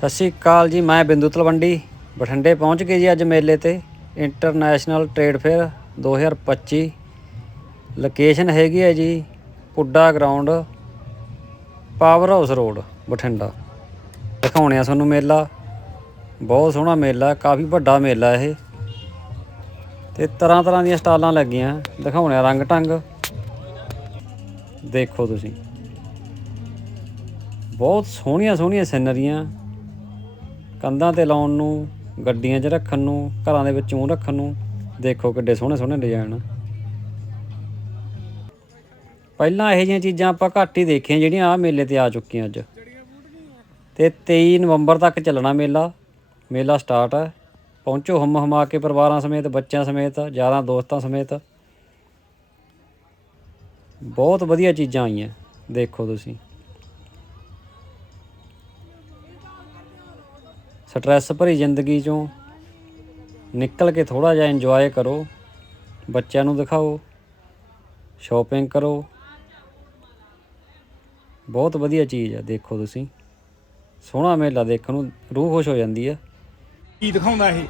ਸਤਿ ਸ਼੍ਰੀ ਅਕਾਲ ਜੀ, ਮੈਂ ਬਿੰਦੂ ਤਲਵੰਡੀ, ਬਠਿੰਡੇ ਪਹੁੰਚ ਗਏ ਜੀ ਅੱਜ ਮੇਲੇ ਤੇ। ਇੰਟਰਨੈਸ਼ਨਲ ਟ੍ਰੇਡ ਫੇਅਰ 2025 ਲੋਕੇਸ਼ਨ ਹੈਗੀ ਹੈ ਜੀ, PUDA ground power house road Bathinda. ਦਿਖਾਉਣੇ ਆ ਤੁਹਾਨੂੰ ਮੇਲਾ। ਬਹੁਤ ਸੋਹਣਾ ਮੇਲਾ, ਕਾਫੀ ਵੱਡਾ ਮੇਲਾ ਇਹ। ਤੇ ਤਰ੍ਹਾਂ ਤਰ੍ਹਾਂ ਦੀਆਂ ਸਟਾਲਾਂ ਲੱਗੀਆਂ, ਦਿਖਾਉਣੇ ਆ ਰੰਗ ਢੰਗ ਦੇਖੋ ਤੁਸੀਂ। ਬਹੁਤ ਸੋਹਣੀਆਂ ਸੋਹਣੀਆਂ ਸਿਨਰੀਆਂ ਕੰਧਾਂ ਤੇ ਲਾਉਣ ਨੂੰ, ਗੱਡੀਆਂ 'ਚ ਰੱਖਣ ਨੂੰ, ਘਰਾਂ ਦੇ ਵਿੱਚ ਊਂ ਰੱਖਣ ਨੂੰ, ਦੇਖੋ ਕਿੱਡੇ ਸੋਹਣੇ ਸੋਹਣੇ ਡਿਜ਼ਾਈਨ ਪਹਿਲਾਂ ਇਹੋ ਜਿਹੀਆਂ ਚੀਜ਼ਾਂ ਆਪਾਂ ਘੱਟ ਹੀ ਦੇਖੀਆਂ, ਜਿਹੜੀਆਂ ਆ ਮੇਲੇ ਤੇ ਆ ਚੁੱਕੀਆਂ ਅੱਜ। ਤੇ 23 ਨਵੰਬਰ ਤੱਕ ਚੱਲਣਾ ਮੇਲਾ। ਮੇਲਾ ਸਟਾਰਟ ਹੈ ਪਹੁੰਚੋ ਹਮ ਹਮਾ ਕੇ ਪਰਿਵਾਰਾਂ ਸਮੇਤ, ਬੱਚਿਆਂ ਸਮੇਤ, ਯਾਰਾਂ ਦੋਸਤਾਂ ਸਮੇਤ। ਬਹੁਤ ਵਧੀਆ ਚੀਜ਼ਾਂ ਆਈਆਂ, ਦੇਖੋ ਤੁਸੀਂ। ਸਟ੍ਰੈਸ ਭਰੀ ਜ਼ਿੰਦਗੀ ਚੋਂ ਨਿਕਲ ਕੇ ਥੋੜਾ ਜਿਹਾ ਇੰਜੋਏ ਕਰੋ, ਬੱਚਿਆਂ ਨੂੰ ਦਿਖਾਓ ਸ਼ਾਪਿੰਗ ਕਰੋ। ਬਹੁਤ ਵਧੀਆ ਚੀਜ਼ ਆ, ਦੇਖੋ ਤੁਸੀਂ। ਸੋਹਣਾ ਮੇਲਾ ਦੇਖਣ ਨੂੰ ਰੂਹ ਖੁਸ਼ ਹੋ ਜਾਂਦੀ ਆ। ਕੀ ਦਿਖਾਉਂਦਾ ਇਹ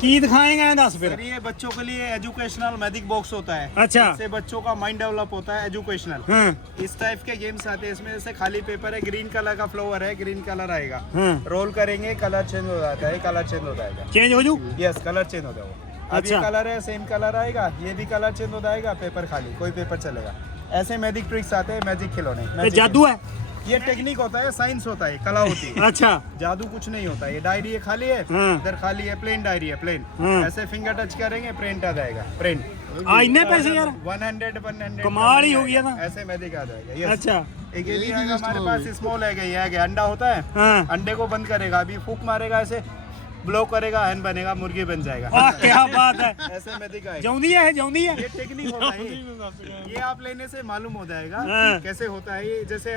ਕੀ ਦਿਖਾਏਗਾ ਇਹ ਦੱਸ ਫਿਰ सर ये बच्चों के लिए एजुकेशनल मैजिक बॉक्स होता है अच्छा इससे बच्चों का माइंड डेवलप होता है एजुकेशनल ਹਾਂ इस टाइप के गेम्स आते हैं इसमें जैसे खाली पेपर है ग्रीन कलर का फ्लावर है ग्रीन कलर आएगा ਹਾਂ रोल करेंगे कलर चेंज हो जाता है कलर चेंज हो जाएगा ਚੇਂਜ ਹੋ ਜੂ यस कलर चेंज हो जाएगा अब अच्छा। ये कलर है सेम कलर आएगा ये भी कलर चेंज हो जाएगा पेपर खाली कोई पेपर चलेगा ऐसे मैजिक ट्रिक्स आते हैं मैजिक खिलौने ਤੇ magic ਜਾਦੂ ਹੈ ये टेक्निक होता है साइंस होता है कला होती है। अच्छा। जादू कुछ नहीं होता ये डायरी है खाली है हाँ। इधर खाली है प्लेन डायरी है प्लेन हाँ। ऐसे फिंगर टच करेंगे प्रिंट आ जाएगा प्रिंट आईने पैसे यार? 100 100 कमाल ही हो गया ना। ऐसे मैं दिखा जाएगा अच्छा। एक ये भी हमारे पास स्मॉल है ये है अंडा होता है हाँ। अंडे को बंद करेगा अभी फूक मारेगा ऐसे ब्लॉक करेगा हन बनेगा मुर्गी बन जाएगा। आ, क्या बात है। ऐसे में दिखाई जौंदी है जौंदी है। ये टेक्निक होता है। ये आप लेने से मालूम हो जाएगा कैसे होता है ये जैसे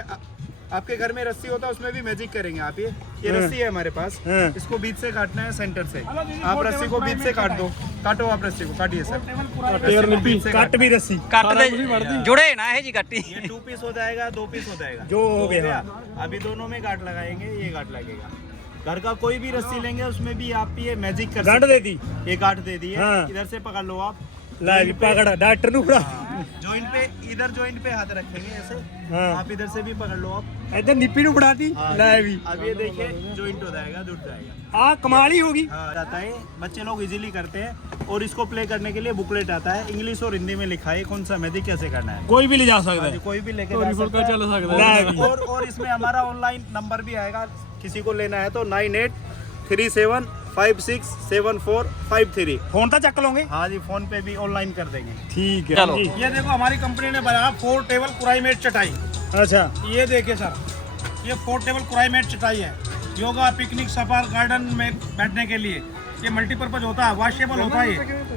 आपके घर में रस्सी होता है उसमें भी मैजिक करेंगे आप ये। ये हाँ। रस्सी है हमारे पास। हाँ। इसको बीच से काटना है सेंटर से। आप रस्सी को बीच से काट दो। काटो आप रस्सी को काटिए सर। काट भी रस्सी। काट दे। जुड़े ना है जी काटी टू पीस हो जाएगा दो पीस हो जाएगा। जो हो गया। अभी दोनों में काट लगाएँगे ये काट लगेगा। घर का कोई भी रस्सी लेंगे उसमें भी आप ये मैजिक कर गांठ दे दी। ये गांठ दे दी है। हाँ। इधर से पकड़ लो आप। ला जी पकड़ा डॉक्टर नु पड़ा जॉइंट पे इधर जॉइंट पे हाथ रखेंगे ऐसे हाँ। आप इधर से भी पकड़ लो आप इधर निप्पी नु पड़ा दी हाँ, ला भी अब ये देखिए जॉइंट हो जाएगा जुट जाएगा आ कमाल ही होगी हाँ, आता है बच्चे लोग इजीली करते हैं और इसको प्ले करने के लिए बुकलेट आता है इंग्लिश और हिंदी में लिखा है कौन सा मेहदी कैसे करना है कोई भी ले जा सकता है कोई भी लेके जा सकता है और और इसमें हमारा ऑनलाइन नंबर भी आएगा किसी को लेना है तो nine eight three seven 567453 phone तो चेक लोगे? हाँ जी फ़ोन पे भी ऑनलाइन कर देंगे। ठीक है। चलो। ये देखो हमारी कंपनी ने बनाया फोर टेबल क्राइमेट चटाई। अच्छा। ये देखिए सर ये फोर टेबल क्राइमेट चटाई है। योगा पिकनिक सफ़र गार्डन में बैठने के लिए। ये मल्टीपर्पज होता है वॉशेबल होता है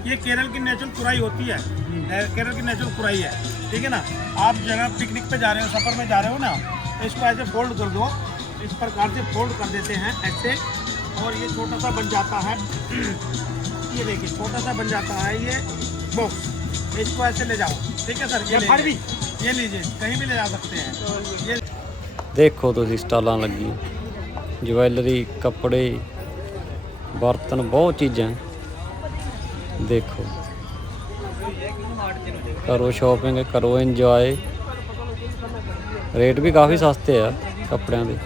ये। केरल की नेचुरल कुराई होती है। हम्म। केरल की नेचुरल कुराई है। ठीक है ना? आप जगह पिकनिक पे जा रहे हो सफ़र में जा रहे हो ना तो इसको ऐसे फोल्ड कर दो। इस प्रकार से फोल्ड कर देते हैं ऐसे। और ये छोटा सा बन जाता है ये देखिए छोटा सा बन जाता है ये बॉक्स इसको ऐसे ले जाओ ठीक है सर ये ये फड़ भी? लीजिए। ये लीजिए कहीं भी ले जा सकते हैं ये ਦੇਖੋ ਤੁਸੀਂ ਸਟਾਲਾਂ ਲੱਗੀਆਂ ਜਵੈਲਰੀ ਕੱਪੜੇ ਬਰਤਨ ਬਹੁਤ ਚੀਜ਼ਾਂ ਦੇਖੋ ਕਰੋ ਸ਼ਾਪਿੰਗ ਕਰੋ ਇੰਜੋਏ ਰੇਟ ਵੀ ਕਾਫੀ ਸਸਤੇ ਆ ਕੱਪੜਿਆਂ ਦੇ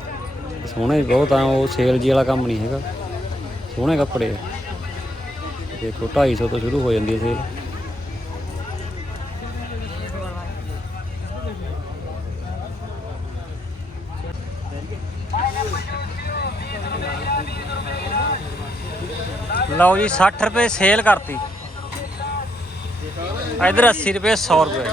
ਸੋਹਣੇ ਬਹੁਤ ਆ ਉਹ ਸੇਲ ਜੀ ਵਾਲਾ ਕੰਮ ਨਹੀਂ ਹੈਗਾ। ਸੋਹਣੇ ਕੱਪੜੇ ਆ। ਦੇਖੋ 250 ਤੋਂ ਸ਼ੁਰੂ ਹੋ ਜਾਂਦੀ ਹੈ ਸੇਲ। ਲਓ ਜੀ 60 ਰੁਪਏ ਸੇਲ ਕਰਤੀ। ਇਧਰ 80 ਰੁਪਏ 100 ਰੁਪਏ।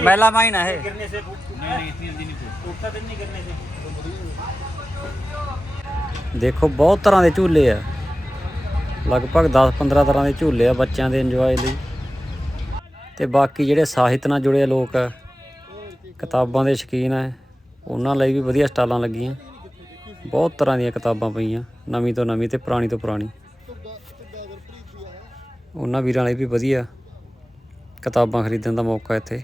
ਮੈਲਾ ਮਾਈਨ ਹੈ ਇਹ गिरने से नहीं नहीं इतनी जल्दी नहीं फूट उठता दिन नहीं गिरने से ਦੇਖੋ ਬਹੁਤ ਤਰ੍ਹਾਂ ਦੇ ਝੂਲੇ ਆ ਲਗਭਗ 10-15 ਤਰ੍ਹਾਂ ਦੇ ਝੂਲੇ ਆ ਬੱਚਿਆਂ ਦੇ ਇੰਜੋਏ ਲਈ ਤੇ ਬਾਕੀ ਜਿਹੜੇ ਸਾਹਿਤ ਨਾਲ ਜੁੜੇ ਲੋਕ ਆ ਕਿਤਾਬਾਂ ਦੇ ਸ਼ੌਕੀਨ ਆ ਉਹਨਾਂ ਲਈ ਵੀ ਵਧੀਆ ਸਟਾਲਾਂ ਲੱਗੀਆਂ ਬਹੁਤ ਤਰ੍ਹਾਂ ਦੀਆਂ ਕਿਤਾਬਾਂ ਪਈਆਂ ਨਵੀਂ ਤੋਂ ਨਵੀਂ ਤੇ ਪੁਰਾਣੀ ਤੋਂ ਪੁਰਾਣੀ ਉਹਨਾਂ ਵੀਰਾਂ ਲਈ ਵੀ ਵਧੀਆ ਕਿਤਾਬਾਂ ਖਰੀਦਣ ਦਾ ਮੌਕਾ ਇੱਥੇ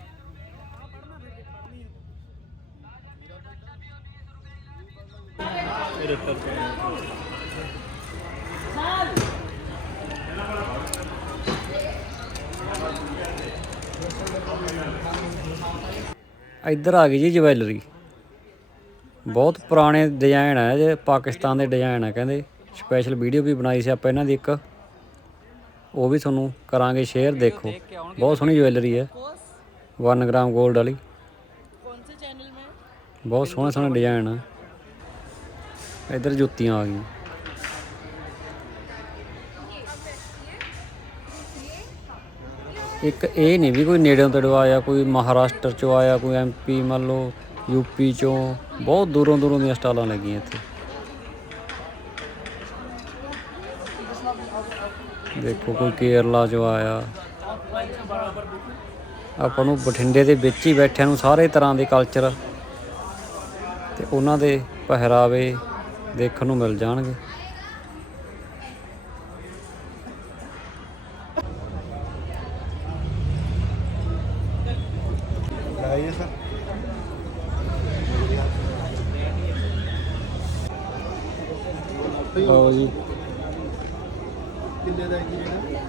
ਇੱਧਰ ਆ ਗਈ ਜੀ ਜਵੈਲਰੀ। ਬਹੁਤ ਪੁਰਾਣੇ ਡਿਜ਼ਾਈਨ ਹੈ ਜੇ ਪਾਕਿਸਤਾਨ ਦੇ ਡਿਜ਼ਾਈਨ ਹੈ ਕਹਿੰਦੇ। ਸਪੈਸ਼ਲ ਵੀਡੀਓ ਵੀ ਬਣਾਈ ਸੀ ਆਪਾਂ ਇਹਨਾਂ ਦੀ ਇੱਕ। ਉਹ ਵੀ ਤੁਹਾਨੂੰ ਕਰਾਂਗੇ ਸ਼ੇਅਰ ਦੇਖੋ। ਬਹੁਤ ਸੋਹਣੀ ਜਵੈਲਰੀ ਹੈ 1 ਗ੍ਰਾਮ 골ਡ ਵਾਲੀ ਬਹੁਤ ਸੋਹਣੇ ਸੋਹਣੇ ਡਿਜ਼ਾਈਨ ਆ। ਇੱਧਰ ਜੁੱਤੀਆਂ ਆ ਗਈਆਂ। ਇੱਕ ਇਹ ਨਹੀਂ ਵੀ ਕੋਈ ਨੇੜਿਓਂ ਤੇੜੋਂ ਆਇਆ, ਕੋਈ ਮਹਾਰਾਸ਼ਟਰ ਚੋਂ ਆਇਆ, ਕੋਈ ਐਮਪੀ ਮੰਨ ਲਓ ਯੂਪੀ ਚੋਂ, ਬਹੁਤ ਦੂਰੋਂ ਦੂਰੋਂ ਦੀਆਂ ਸਟਾਲਾਂ ਲੱਗੀਆਂ ਇੱਥੇ। ਦੇਖੋ ਕੋਈ ਕੇਰਲਾ ਚੋਂ ਆਇਆ। ਆਪਾਂ ਨੂੰ ਬਠਿੰਡੇ ਦੇ ਵਿੱਚ ਹੀ ਬੈਠਿਆਂ ਨੂੰ ਸਾਰੇ ਤਰ੍ਹਾਂ ਦੇ ਕਲਚਰ ਤੇ ਉਹਨਾਂ ਦੇ ਪਹਿਰਾਵੇ ਦੇਖਣ ਨੂੰ ਮਿਲ ਜਾਣਗੇ। ਲਓ ਜੀ ਕਿੰਨੇ ਦਾ ਹੈ ਜੀ ਜਿਹੜਾ?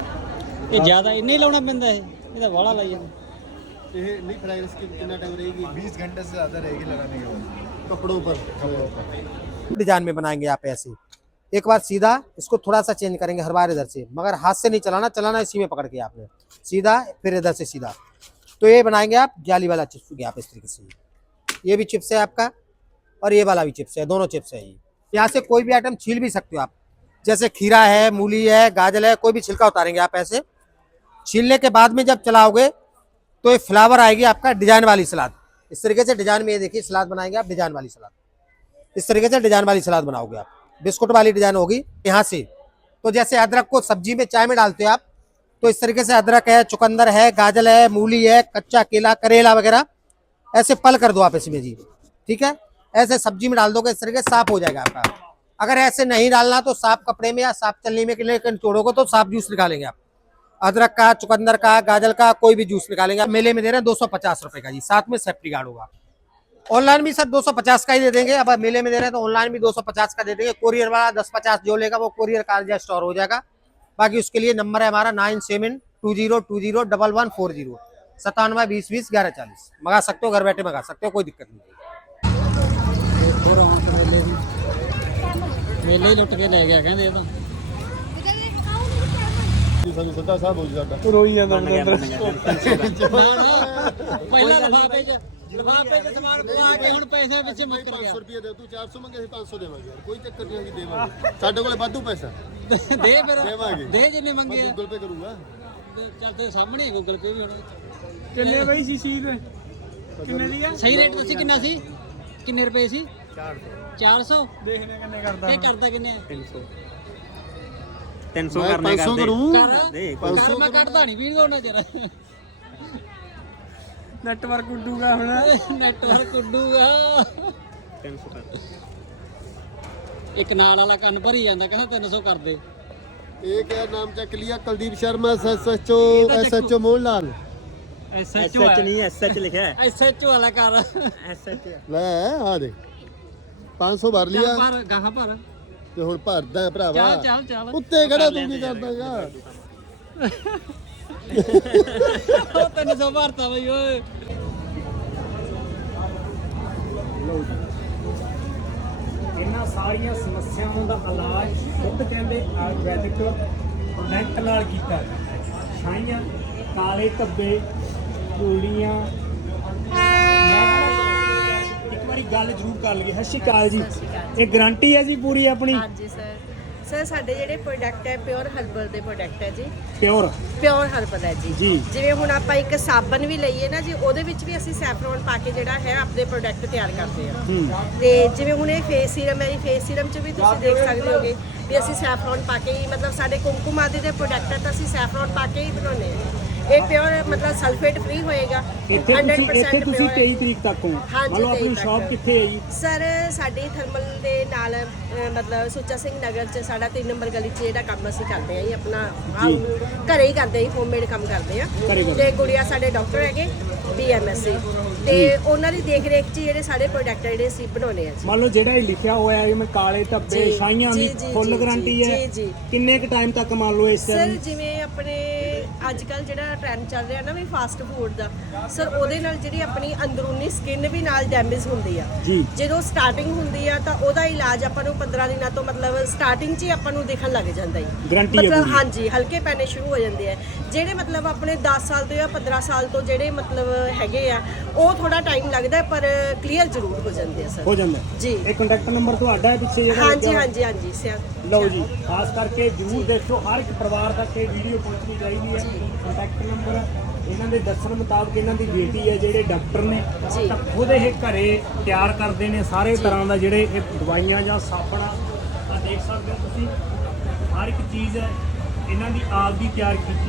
ਇਹ ਜ਼ਿਆਦਾ ਇੰਨੇ ਹੀ ਲਾਉਣਾ ਪੈਂਦਾ ਇਹ ਇਹਦਾ ਵਾਲਾ ਲਾਈ ਜਾਂਦਾ ਇਹ ਨਹੀਂ फ्राई इसकी कितना टाइम रहेगी 20 घंटे से ज़्यादा रहेगी लगाने के बाद कपड़ों पर कपड़ों पर डिजाइन में बनाएंगे आप ऐसे एक बार सीधा इसको थोड़ा सा चेंज करेंगे हर बार इधर से मगर हाथ से नहीं चलाना चलाना इसी में पकड़ के आपने सीधा फिर इधर से सीधा तो ये बनाएंगे आप जाली वाला चिप्स हो गया आप इस तरीके से ये भी चिप्स है आपका और ये वाला भी चिप्स है दोनों चिप्स है ये यहाँ से कोई भी आइटम छील भी सकते हो आप। जैसे खीरा है, मूली है, गाजर है, कोई भी छिलका उतारेंगे आप ऐसे। छीलने के बाद में जब चलाओगे तो ये फ्लावर आएगी आपका डिज़ाइन वाली सलाद। इस तरीके से डिज़ाइन में ये देखिए, सलाद बनाएँगे आप डिज़ाइन वाली सलाद। इस तरीके से डिज़ाइन वाली सलाद बनाओगे आप। बिस्कुट वाली डिज़ाइन होगी यहाँ से। तो जैसे अदरक को सब्ज़ी में चाय में डालते हो आप तो इस तरीके से अदरक है, चुकंदर है, गाजर है, मूली है, कच्चा, केला, करेला वगैरह, ऐसे पल कर दो आप इसमें जी। ठीक है? ऐसे सब्ज़ी में डाल दोगे, इस तरीके साफ़ हो जाएगा आपका। अगर ऐसे नहीं डालना तो साफ़ कपड़े में या साफ़ चलने में के लिए निचोड़ोगे तो साफ़ जूस निकालेंगे आप। अदरक का, चुकंदर का, गाजर का कोई भी जूस निकालेंगे मेले में दे रहे हैं दो सौ पचास रुपए का जी, साथ में सेफ्टी गार्ड होगा। ऑनलाइन भी सर 250 का ही दे देंगे। अब मेले में दे रहे हैं तो ऑनलाइन भी 250 का दे देंगे। कोरियर वाला 10 50 जो लेगा वो कोरियर का या स्टोर हो जाएगा। बाकी उसके लिए नंबर है हमारा nine seven two zero two zero double one four zero. सतानवे बीस बीस, ग्यारह चालीस। मंगा सकते हो, घर बैठे मंगा सकते हो, कोई दिक्कत नहीं। ਮੇਲੇ ਹੀ ਲੁੱਟ ਕੇ ਲੈ ਗਿਆ ਕਹਿੰਦੇ ਇਹ ਤਾਂ। ਜੀ ਸਾਨੂੰ ਸੱਦਾ ਸਾਹਿਬ ਹੋ ਜੀ ਸਾਡਾ। ਰੋਈ ਜਾਂਦਾ ਅੰਦਰ। ਪਹਿਲਾਂ ਲਫਾਫੇ ਚ ਲਫਾਫੇ ਚ ਸਮਾਨ ਪਵਾ ਕੇ ਹੁਣ ਪੈਸੇ ਪਿੱਛੇ ਮੁੱਕਰ ਗਿਆ 500 ਰੁਪਏ ਦੇ ਤੂੰ 400 ਮੰਗੇ ਸੀ 500 ਦੇਵਾਂਗੇ ਯਾਰ ਕੋਈ ਚੱਕਰ ਨਹੀਂ ਹੈ ਦੇਵਾਂਗੇ। ਸਾਡੇ ਕੋਲੇ ਵਾਧੂ ਪੈਸਾ। ਦੇ ਫਿਰ ਦੇਵਾਂਗੇ। ਦੇ ਜਿੰਨੇ ਮੈਂ ਮੰਗੇ ਆ। ਗੂਗਲ ਪੇ ਕਰੂੰਗਾ। ਚੱਲ ਤੇ ਸਾਹਮਣੇ ਗੂਗਲ ਪੇ ਵੀ ਹੋਣਾ। ਕਿੰਨੇ ਬਈ ਸੀ ਸੀ ਦੇ? ਕਿੰਨੇ ਦੀ ਆ? ਸਹੀ ਰੇਟ ਦੱਸੀ ਕਿੰਨਾ ਸੀ? ਕਿੰਨੇ ਰੁਪਏ ਸੀ? 400 ਦੇਖਨੇ ਕਿੰਨੇ ਕਰਦਾ ਇਹ ਕਰਦਾ ਕਿੰਨੇ? 300 ਕਰਨੇ 500 ਕਰੂੰ। ਕਰ। ਕਰ ਮੈਂ ਕੱਢਦਾ ਨਹੀਂ ਵੀਡੀਓ ਨਾ ਜਰਾ ਨੈਟਵਰਕ ਉੱਡੂਗਾ ਹੁਣ। ਨੈਟਵਰਕ ਉੱਡੂਗਾ। 300 ਕਰ। ਇੱਕ ਨਾਲ ਵਾਲਾ ਕੰਨ ਭਰੀ ਜਾਂਦਾ ਕਹਿੰਦਾ 300 ਕਰ ਦੇ। ਇਹ ਕਿਆ ਨਾਮ ਚੱਕ ਲਿਆ? Kuldeep Sharma SHO SHO Mohan Lal SHO ਨਹੀਂ ਐਸਐਚ ਲਿਖਿਆ ਐਸਐਚਓ ਵਾਲਾ ਕਰ। ਲੈ ਆ ਦੇ। 500 ਭਰ ਲਿਆ। ਪਰ ਗਾਹਾਂ ਪਰ ਤੇ ਹੁਣ ਭਰਦਾ ਹੈ ਭਰਾਵਾ। ਚੱਲ ਚੱਲ ਚੱਲ। ਉੱਤੇ ਖੜਾ ਤੂੰ ਕੀ ਕਰਦਾਗਾ ਉਹ 300 ਭਰਤਾ ਬਈ ਓਏ। ਇਹਨਾਂ ਸਾਰੀਆਂ ਸਮੱਸਿਆਵਾਂ ਦਾ ਇਲਾਜ ਸ਼ੁੱਧ ਕਹਿੰਦੇ ਆਯੁਰਵੈਦਿਕ ਪ੍ਰੋਡਕਟ ਨਾਲ ਕੀਤਾ। ਜਾਂਦਾ ਹੈ। ਛਾਈਆਂ ਕਾਲੇ ਧੱਬੇ ਚੂੜੀਆਂ ਵਾਰੀ ਗੱਲ ਜ਼ਰੂਰ ਕਰ ਲਈਏ। ਸਤਿ ਸ਼੍ਰੀ ਅਕਾਲ ਜੀ। ਇਹ ਗਾਰੰਟੀ ਹੈ ਜੀ ਪੂਰੀ ਆਪਣੀ? ਹਾਂਜੀ ਸਰ। ਸਰ ਸਾਡੇ ਜਿਹੜੇ ਪ੍ਰੋਡਕਟ ਹੈ ਪਿਓਰ ਹਰਬਲ ਦੇ ਪ੍ਰੋਡਕਟ ਹੈ ਜੀ। ਪਿਓਰ ਪਿਓਰ ਹਰਬਲ ਹੈ ਜੀ। ਜੀ। ਜਿਵੇਂ ਹੁਣ ਆਪਾਂ ਇੱਕ ਸਾਬਣ ਵੀ ਲਈਏ ਨਾ ਜੀ ਉਹਦੇ ਵਿੱਚ ਵੀ ਅਸੀਂ ਸੈਫਰੋਨ ਪਾ ਕੇ ਜਿਹੜਾ ਹੈ ਆਪਣੇ ਪ੍ਰੋਡਕਟ ਤਿਆਰ ਕਰਦੇ ਹਾਂ। ਤੇ ਜਿਵੇਂ ਹੁਣ ਇਹ ਫੇਸ ਸੀਰਮ ਹੈ ਜੀ ਫੇਸ ਸੀਰਮ 'ਚ ਵੀ ਤੁਸੀਂ ਦੇਖ ਸਕਦੇ ਹੋਗੇ ਵੀ ਅਸੀਂ ਸੈਫਰੋਨ ਪਾ ਕੇ ਹੀ ਮਤਲਬ ਸਾਡੇ ਕੁਮਕੁਮ ਆਦਿ ਦੇ ਪ੍ਰੋਡਕਟ ਹੈ ਤਾਂ ਅਸੀਂ ਸੈਫਰੋਨ ਪਾ ਕੇ ਹੀ ਬਣਾਉਂਦੇ ਹਾਂ। ਇਹ ਪਿਓਰ ਮਤਲਬ ਸਲਫੇਟ ਫ੍ਰੀ ਹੋਏਗਾ ਇੱਥੇ ਤੁਸੀਂ 100% ਇੱਥੇ ਤੁਸੀਂ pure ਹੈ। 23 ਤਰੀਕ ਤੱਕ ਹੋ। ਮੰਨ ਲਓ ਆਪਣੀ 23 ਤੱਕ। ਸ਼ਾਪ ਕਿੱਥੇ ਹੈ ਜੀ? ਸਰ ਸਾਡੀ ਥਰਮਲ ਦੇ ਨਾਲ ਅਹ, ਮਤਲਬ ਸੁੱਚਾ ਸਿੰਘ ਨਗਰ ਚ ਸਾਡਾ 3 ਨੰਬਰ ਗਲੀ ਚ ਜਿਹੜਾ ਕੰਮ ਅਸੀਂ ਕਰਦੇ ਆ ਜੀ ਆਪਣਾ ਆਹ ਘਰੇ ਹੀ ਕਰਦੇ ਆ ਹੋਮਮੇਡ ਕੰਮ ਕਰਦੇ ਆ ਘਰੇ ਕਰਦੇ। ਤੇ ਗੁੜੀਆ ਸਾਡੇ ਡਾਕਟਰ ਹੈਗੇ ਬੀਐਮਐਸਸੀ ਤੇ ਉਹਨਾਂ ਦੀ ਦੇਖ ਰੇਖ ਚ ਜਿਹੜੇ ਸਾਡੇ ਪ੍ਰੋਡਕਟ ਜਿਹੜੇ ਅਸੀਂ ਬਣਾਉਨੇ ਆ ਜੀ। ਮੰਨ ਲਓ ਜਿਹੜਾ ਇਹ ਲਿਖਿਆ ਹੋਇਆ ਹੈ ਮੈਂ ਕਾਲੇ ਧੱਬੇ ਜੀ, ਛਾਈਆਂ ਦੀ ਜੀ, ਜੀ, ਫੁੱਲ ਜੀ, ਗਾਰੰਟੀ ਹੈ। ਜੀ, ਜੀ। ਕਿੰਨੇ ਕ ਟਾਈਮ ਤੱਕ ਮੰਨ ਲਓ ਇਸ ਸਰ ਜਿਵੇਂ ਆਪਣੇ ਅੱਜ ਕੱਲ ਜਿਹੜਾ ਟ੍ਰੈਂਡ ਚੱਲ ਰਿਹਾ ਨਾ ਵੀ ਫਾਸਟ ਫੂਡ ਦਾ ਸਰ ਉਹਦੇ ਨਾਲ ਜਿਹੜੀ ਆਪਣੀ ਅੰਦਰੂਨੀ ਸਕਿਨ ਵੀ ਨਾਲ ਡੈਮੇਜ ਹੁੰਦੀ ਆ। ਜੀ। ਜਦੋਂ ਸਟਾਰਟਿੰਗ ਹੁੰਦੀ ਆ ਤਾਂ ਉਹਦਾ ਇਲਾਜ ਆਪਾਂ ਨੂੰ 15 ਦਿਨਾਂ ਤੋਂ ਮਤਲਬ ਸਟਾਰਟਿੰਗ 'ਚ ਹੀ ਆਪਾਂ ਨੂੰ ਦਿਖਣ ਲੱਗ ਜਾਂਦਾ ਹੈ Guarantee ਹੈ ਮਤਲਬ ਪੂਰੀ। ਹਾਂਜੀ ਹਲਕੇ ਪੈਣੇ ਸ਼ੁਰੂ ਹੋ ਜਾਂਦੇ ਆ। ਜਿਹੜੇ ਮਤਲਬ ਆਪਣੇ 10 ਸਾਲ ਤੋਂ ਜਾਂ 15 ਸਾਲ ਤੋਂ ਜਿਹੜੇ ਮਤਲਬ ਹੈਗੇ ਆ ਉਹ ਥੋੜਾ ਟਾਈਮ ਲੱਗਦਾ ਪਰ ਕਲੀਅਰ ਜ਼ਰੂਰ ਹੋ ਜਾਂਦੇ ਆ ਸਰ ਹੋ ਜਾਂਦਾ ਹੈ। ਜੀ ਇਹ ਕੰਟੈਕਟ ਨੰਬਰ ਤੁਹਾਡਾ ਹੈ ਪਿੱਛੇ ਜਿਹੜਾ ਹਾਂਜੀ ਲੱਗਿਆ ਹੋਇਆ? ਹਾਂਜੀ ਹਾਂਜੀ ਸਿਆ ਲਓ ਜੀ ਖਾਸ ਕਰਕੇ ਜਰੂਰ ਦੇਖੋ ਹਰ ਇੱਕ ਪਰਿਵਾਰ ਤੱਕ ਇਹ ਵੀਡੀਓ ਪਹੁੰਚਣੀ ਚਾਹੀਦੀ ਹੈ ਕੰਟੈਕਟ ਨੰਬਰ ਇਹਨਾਂ ਦੇ ਦੱਸਣ ਮੁਤਾਬਕ ਇਹਨਾਂ ਦੀ ਬੇਟੀ ਹੈ ਜਿਹੜੇ ਡਾਕਟਰ ਨੇ ਜੀ। ਤਾਂ ਖੁਦ ਇਹ ਘਰੇ ਤਿਆਰ ਕਰਦੇ ਨੇ ਸਾਰੇ ਤਰ੍ਹਾਂ ਦਾ ਜਿਹੜੇ ਇਹ ਦਵਾਈਆਂ ਜਾਂ ਸਾਬਣ ਆ ਆਹ ਦੇਖ ਸਕਦੇ ਹੋ ਤੁਸੀਂ ਹਰ ਇੱਕ ਚੀਜ਼ ਇਹਨਾਂ ਦੀ ਆਪ ਦੀ ਤਿਆਰ ਕੀਤੀ